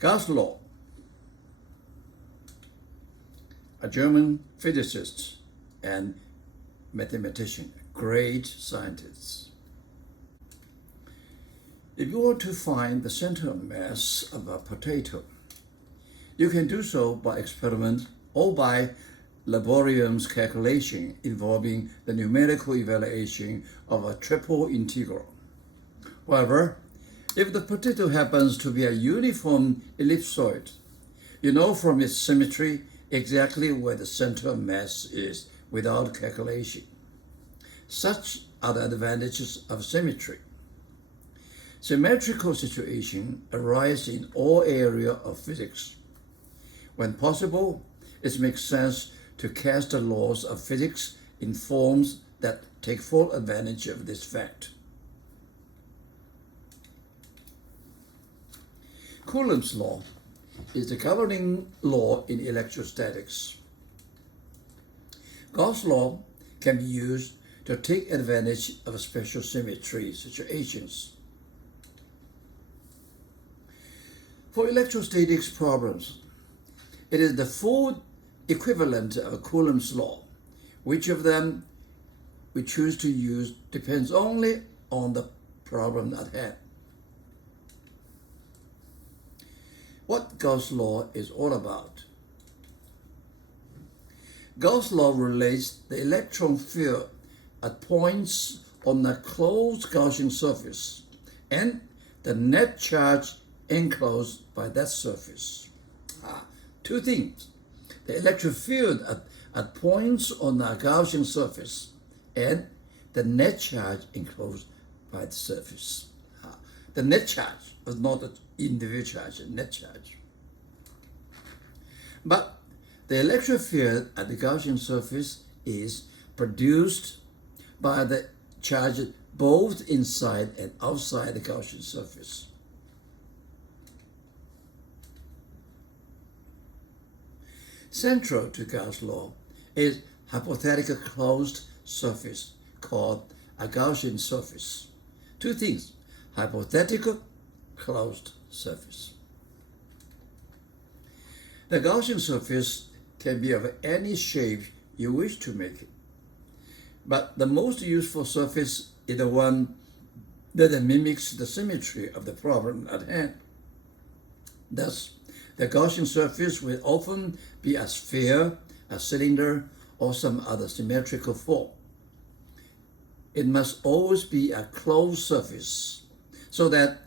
Gauss Law, a German physicist and mathematician, great scientist. If you want to find the center of mass of a potato, you can do so by experiment or by laborium's calculation involving the numerical evaluation of a triple integral. However, if the potato happens to be a uniform ellipsoid, you know from its symmetry exactly where the center of mass is without calculation. Such are the advantages of symmetry. Symmetrical situations arise in all areas of physics. When possible, it makes sense to cast the laws of physics in forms that take full advantage of this fact. Coulomb's law is the governing law in electrostatics. Gauss' law can be used to take advantage of special symmetry situations. For electrostatics problems, it is the full equivalent of Coulomb's law. Which of them we choose to use depends only on the problem at hand. What Gauss' law is all about. Gauss' law relates the electron field at points on a closed Gaussian surface and the net charge enclosed by that surface. Two things: the electric field at points on a Gaussian surface and the net charge enclosed by the surface. The net charge is not the individual charge, the net charge. But the electric field at the Gaussian surface is produced by the charges both inside and outside the Gaussian surface. Central to Gauss' law is hypothetical closed surface called a Gaussian surface. Two things: hypothetical closed surface. The Gaussian surface can be of any shape you wish to make it, but the most useful surface is the one that mimics the symmetry of the problem at hand. Thus, the Gaussian surface will often be a sphere, a cylinder, or some other symmetrical form. It must always be a closed surface, so that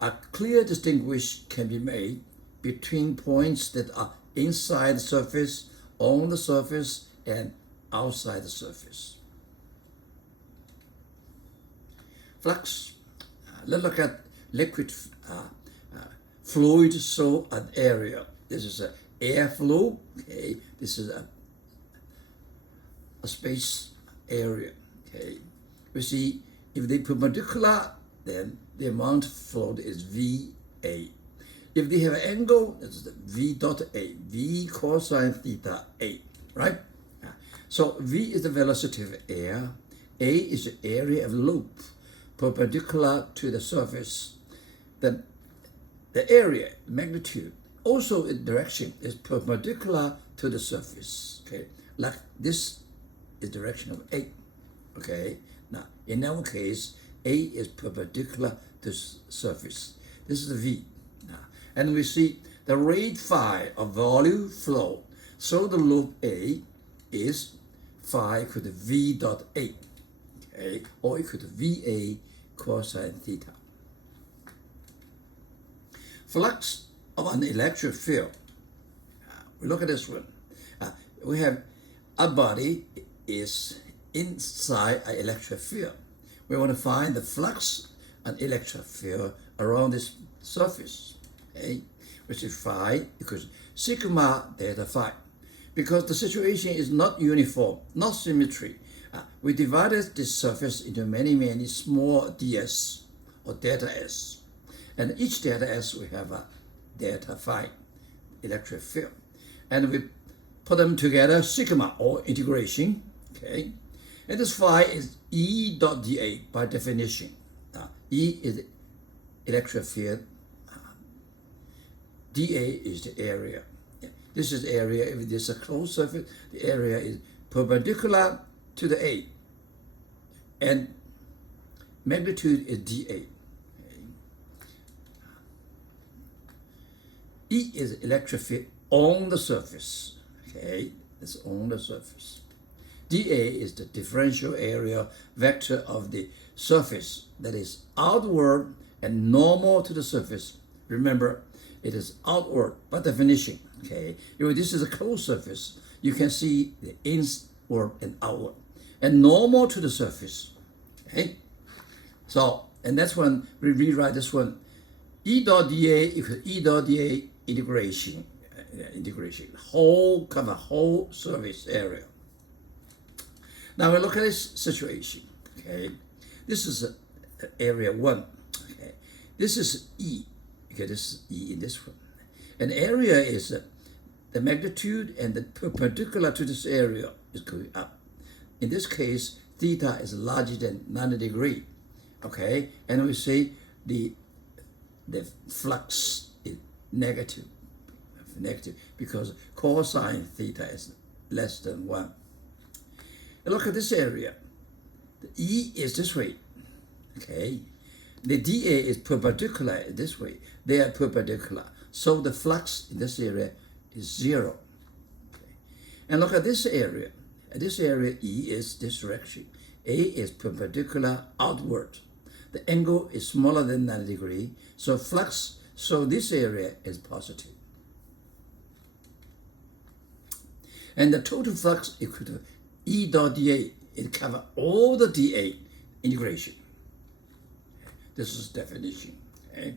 a clear distinguish can be made between points that are inside the surface, on the surface, and outside the surface. Flux. Let's look at liquid fluid, so an area. This is an air flow. Okay, this is a space area. Okay, we see if they perpendicular, then the amount flowed is VA. If they have an angle, it's V dot A, V cosine theta A, right? So V is the velocity of air, A is the area of loop perpendicular to the surface. Then the area, magnitude, also its direction is perpendicular to the surface. Okay, like this is direction of A. Okay, now in our case, A is perpendicular to surface. This is the V. Now, and we see the rate phi of volume flow. So the loop A is phi equal to V dot A. Okay, or equal to VA cosine theta. Flux of an electric field. We look at this one. We have a body is inside an electric field. We want to find the flux and electric field around this surface, okay? Which is phi equals sigma delta phi. Because the situation is not uniform, not symmetry, we divided this surface into many small ds or delta s. And each delta s we have a delta phi electric field. And we put them together, sigma or integration, okay? And this phi is E dot dA by definition. E is electric field dA is the area. This is area. If it is a closed surface, the area is perpendicular to the A, and magnitude is dA. E is electric field on the surface. Okay, it's on the surface. dA is the differential area vector of the surface that is outward and normal to the surface. Remember, it is outward by definition. Okay, if this is a closed surface, you can see the inward and outward, and normal to the surface. Okay, so and that's when we rewrite this one. E dot dA equals E dot dA integration. Cover whole surface area. Now we look at this situation. Okay, this is area 1. Okay, this is E. Okay, this is E in this one. And area is the magnitude and the perpendicular to this area is going up. In this case, theta is larger than 90 degrees. Okay, and we say the flux is negative because cosine theta is less than 1. And look at this area. The E is this way. Okay, the dA is perpendicular this way. They are perpendicular. So the flux in this area is 0. Okay. And look at this area. This area E is this direction. A is perpendicular outward. The angle is smaller than 90 degrees. So this area is positive. And the total flux equal to E dot dA. It covers all the dA integration. This is definition. Okay.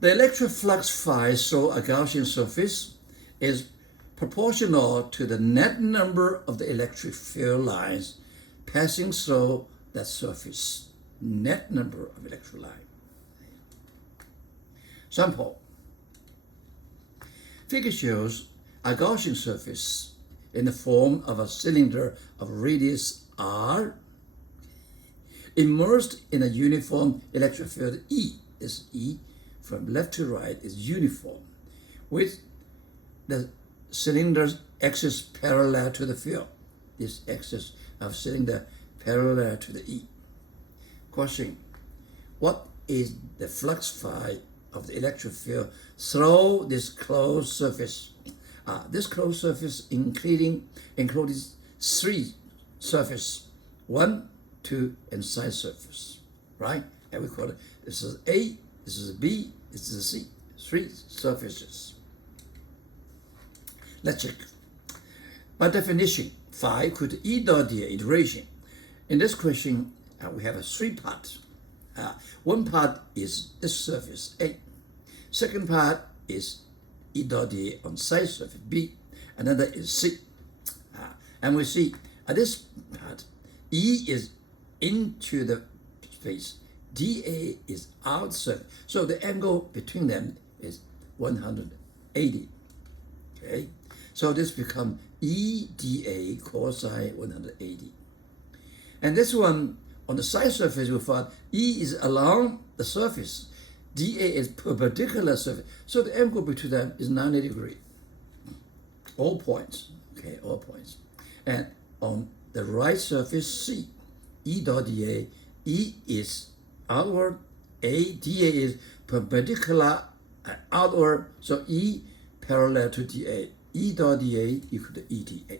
The electric flux phi through a Gaussian surface is proportional to the net number of the electric field lines passing through that surface. Net number of electric lines. Sample. Figure shows a Gaussian surface in the form of a cylinder of radius r immersed in a uniform electric field E. This E from left to right is uniform, with the cylinder's axis parallel to the field. This axis of cylinder parallel to the E. Question: what is the flux phi of the electric field through this closed surface? This closed surface includes 3 surfaces, 1, 2, and side surface, right? And we call it, this is A, this is B, this is C, 3 surfaces. Let's check. By definition, phi equal to E dot dA integration. In this question, we have 3 parts. One part is this surface A. Second part is E dot dA on side surface B. Another is C. And we see at this part, E is into the space, dA is outside. So the angle between them is 180. Okay, so this becomes E dA cosine 180. And this one on the side surface, we find E is along the surface, dA is perpendicular surface. So the angle between them is 90 degrees. All points. Okay, all points. And on the right surface C, E dot dA, E is outward, A, dA is perpendicular outward, so E parallel to dA. E dot dA equal to EdA.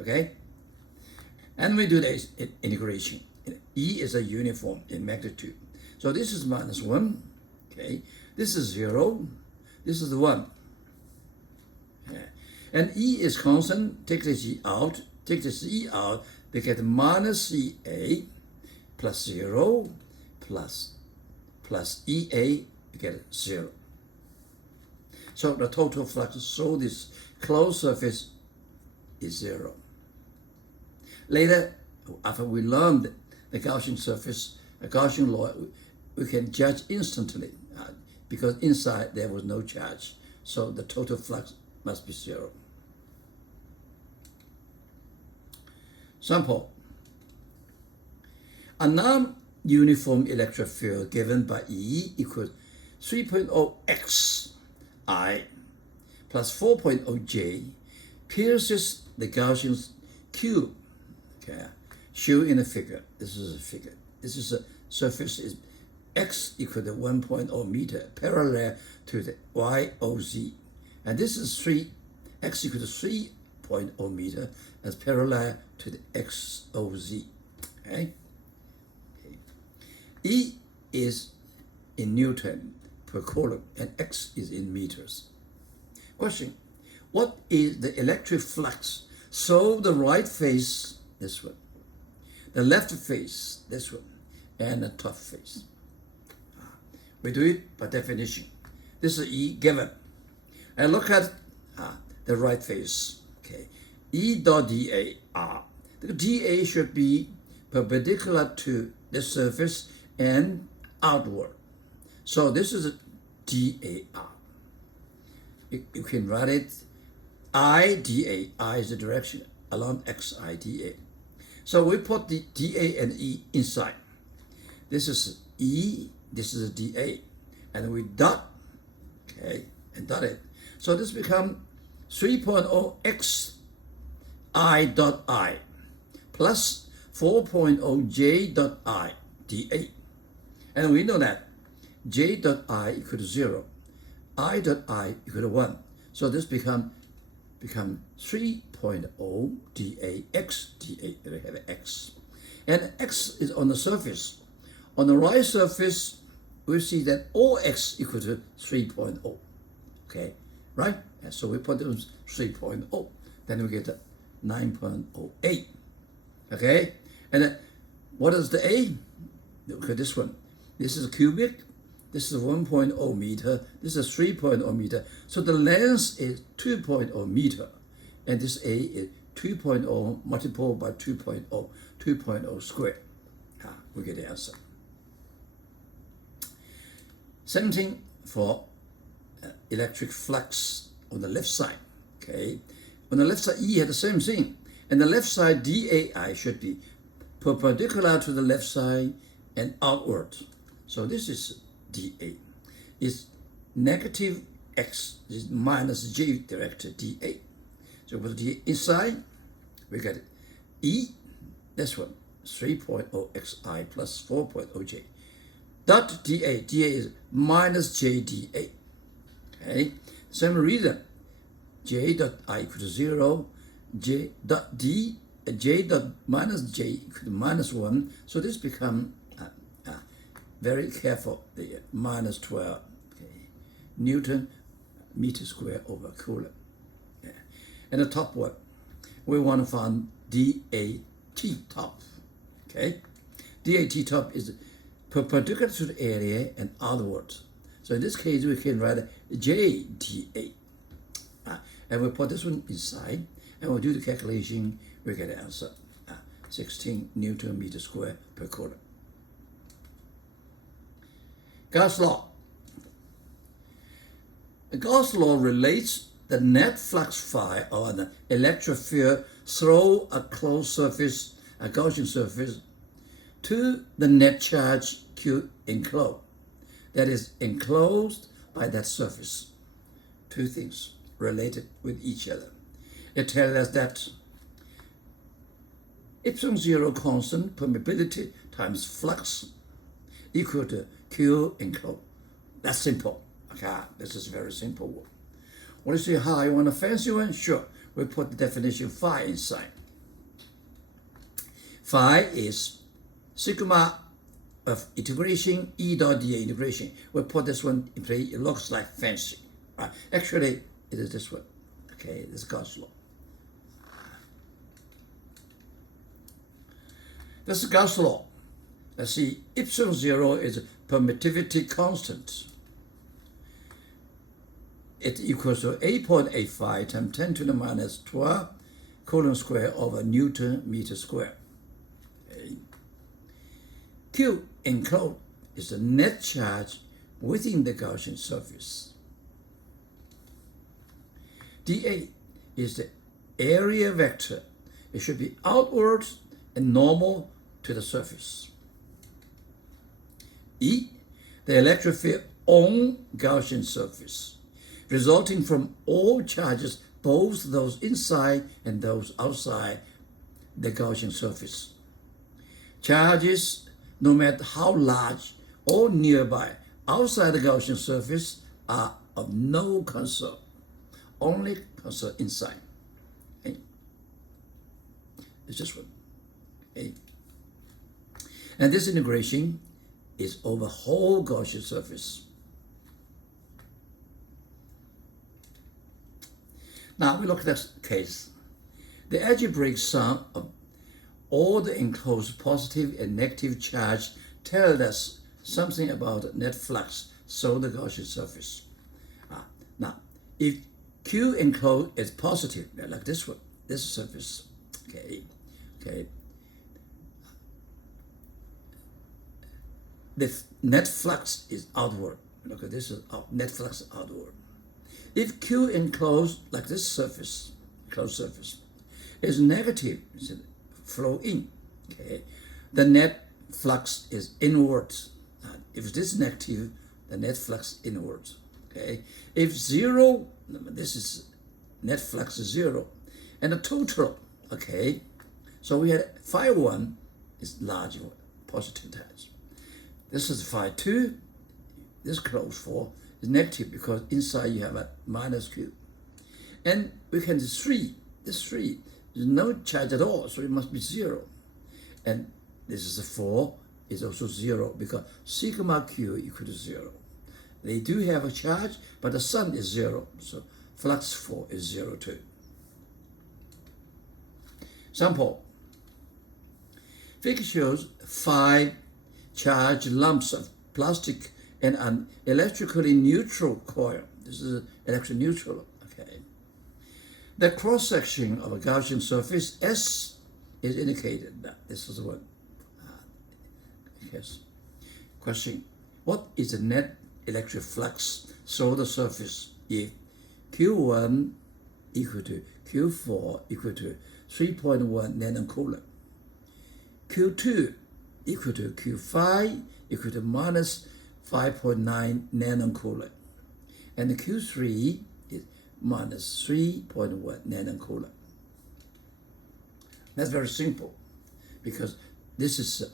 Okay? And we do this integration. E is a uniform in magnitude. So this is -1. Okay? This is 0. This is 1. Okay. And E is constant. Take this E out. Take this E out. We get minus EA plus 0 plus EA. We get 0. So the total flux through this closed surface is 0. Later, after we learned the Gaussian surface, the Gaussian law, we can judge instantly because inside there was no charge. So the total flux must be 0. Sample. A non-uniform electric field given by E equals 3.0 xi plus 4.0 j pierces the Gaussian cube. Okay, shown in the figure. This is a figure. This is a surface is x equal to 1.0 meter parallel to the YOZ. And this is x equal to 3.0 meter as parallel to the XOZ. Okay? E is in Newton per Coulomb and x is in meters. Question: what is the electric flux? So the right face, this one, the left face, this one, and the top face. We do it by definition. This is E given. And look at the right face. Okay, E dot dA R. The dA should be perpendicular to the surface and outward. So this is dAr. You can write it I dA. I is the direction along xi dA. So we put the dA and E inside. This is E, this is dA, and we dot, okay, and dot it. So this becomes 3.0 xi dot I plus 4.0 j dot I dA. And we know that j dot I equal to 0, I dot I equal to 1. So this become 3.0 dA x dA. We have x. And x is on the surface. On the right surface, we see that OX equal to 3.0. Okay, right? And so we put those 3.0. Then we get 9.08. Okay? And then what is the A? Look at this one. This is cubic. This is 1.0 meter. This is 3.0 meter. So the length is 2.0 meter. And this A is 2.0 multiplied by 2.0, 2.0 squared. We get the answer. Same thing for electric flux on the left side. Okay, on the left side, E had the same thing. And the left side, dAI, should be perpendicular to the left side and outward. So this is dA. It's negative x, is minus j directed dA. So with the inside, we get E, this one, 3.0 xi plus 4.0 j. Dot dA, dA is minus j dA. Okay, same reason. J dot I equal to 0, j dot d, j dot minus j equal to minus 1. So this become very careful, the minus 12 Newton meter square over Coulomb. Yeah. And the top one, we want to find DAT top. Okay, DAT top is perpendicular to the area and outward. So in this case, we can write JDA. And we put this one inside, and we'll do the calculation, we get the answer, 16 Newton meter square per Coulomb. Gauss Law. The Gauss Law relates the net flux phi of an electric field through a closed surface, a Gaussian surface, to the net charge Q enclosed, that is enclosed by that surface. Two things related with each other. It tells us that epsilon zero constant permeability times flux equal to Q enclosed. That's simple. Okay, this is very simple one. Want to see how you want a fancy one? Sure. We put the definition phi inside. Phi is sigma of integration E dot dA integration. We put this one in place. It looks like fancy. Actually, it is this one. Okay, this is Gauss Law. This is Gauss Law. Let's see, epsilon zero is permittivity constant. It equals to 8.85 times 10 to the minus 12 Coulomb square over Newton meter square. Okay. Q enclosed is the net charge within the Gaussian surface. dA is the area vector. It should be outward and normal to the surface. E, the electric field own Gaussian surface, resulting from all charges, both those inside and those outside the Gaussian surface. Charges, no matter how large or nearby, outside the Gaussian surface are of no concern, only concern inside. Okay? It's just one. Okay? And this integration is over whole Gaussian surface. Now we look at this case. The algebraic sum of all the enclosed positive and negative charge tells us something about net flux through the Gaussian surface. Now, if Q enclosed is positive, like this one, this surface, okay, the net flux is outward. Look at this, net flux outward. If Q enclosed like this surface, closed surface, is negative, flow in, okay, the net flux is inwards. If this is negative, the net flux inwards. Okay, if zero, this is net flux is zero, and the total, okay, so we had phi 1 is large one, positive charge. This is phi 2, this closed for is negative because inside you have a minus Q. And we can do 3, this 3, there's no charge at all, so it must be 0. And this is a 4, is also 0 because sigma Q equal to 0. They do have a charge, but the sum is 0, so flux 4 is 0 too. Sample. Figure shows 5 charged lumps of plastic and an electrically neutral coil. This is electrically neutral, okay. The cross-section of a Gaussian surface, S, is indicated. This is what. Yes. Question, what is the net electric flux through the surface if Q1 equal to Q4 equal to 3.1 nanocoulomb, Q2 equal to Q5 equal to minus 5.9 nanocoulomb, and Q3 is minus 3.1 nanocoulomb. That's very simple because this is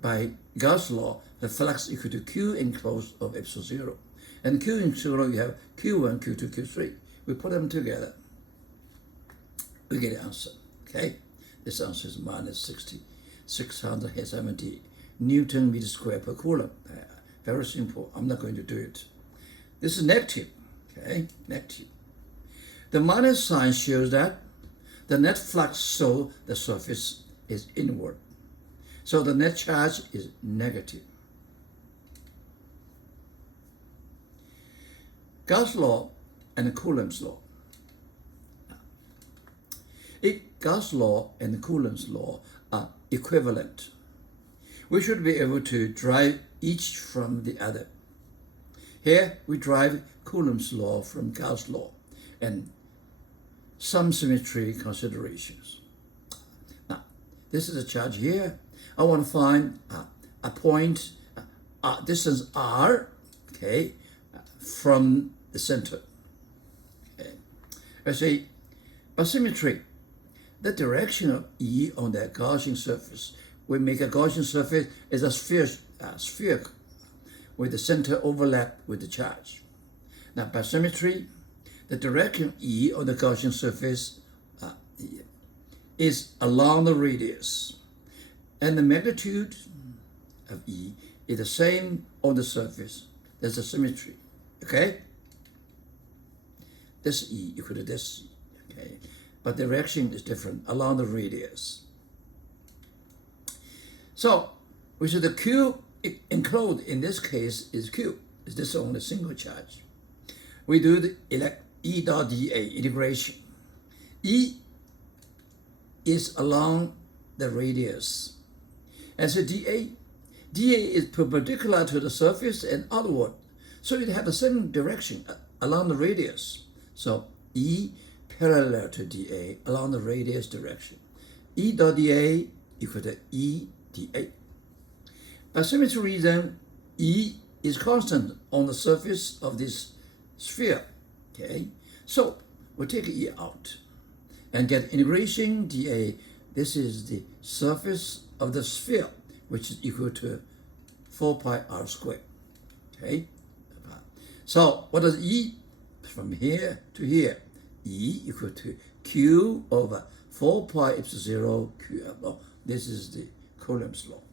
by Gauss law, the flux equal to Q enclosed of epsilon 0. And Q enclosed 0, you have Q1, Q2, Q3. We put them together, we get an answer, okay? This answer is minus 670 Newton meter square per coulomb. Very simple, I'm not going to do it. This is negative, okay, negative. The minus sign shows that the net flux through the surface is inward. So the net charge is negative. Gauss law and Coulomb's law. If Gauss law and Coulomb's law are equivalent, we should be able to derive each from the other. Here we derive Coulomb's law from Gauss law and some symmetry considerations. Now, this is a charge here. I want to find a point, distance r, okay, from the center. Okay. Let's say, by symmetry, the direction of E on that Gaussian surface, we make a Gaussian surface as a sphere with the center overlap with the charge. Now, by symmetry, the direction E on the Gaussian surface is along the radius. And the magnitude of E is the same on the surface. There's a symmetry, okay? This E equal to this E, okay? But the direction is different along the radius. So, we say the Q enclosed in this case is Q. Is this only single charge? We do the E dot dA integration. E is along the radius. And so dA is perpendicular to the surface and outward. So it has the same direction along the radius. So E parallel to dA along the radius direction. E dot dA equal to E dA. By symmetry reason, E is constant on the surface of this sphere. Okay, so we'll take E out and get integration dA. This is the surface of the sphere, which is equal to 4 pi r squared. Okay, so what does E from here to here? E equal to Q over 4 pi epsilon 0 Q. This is the Coulomb's law.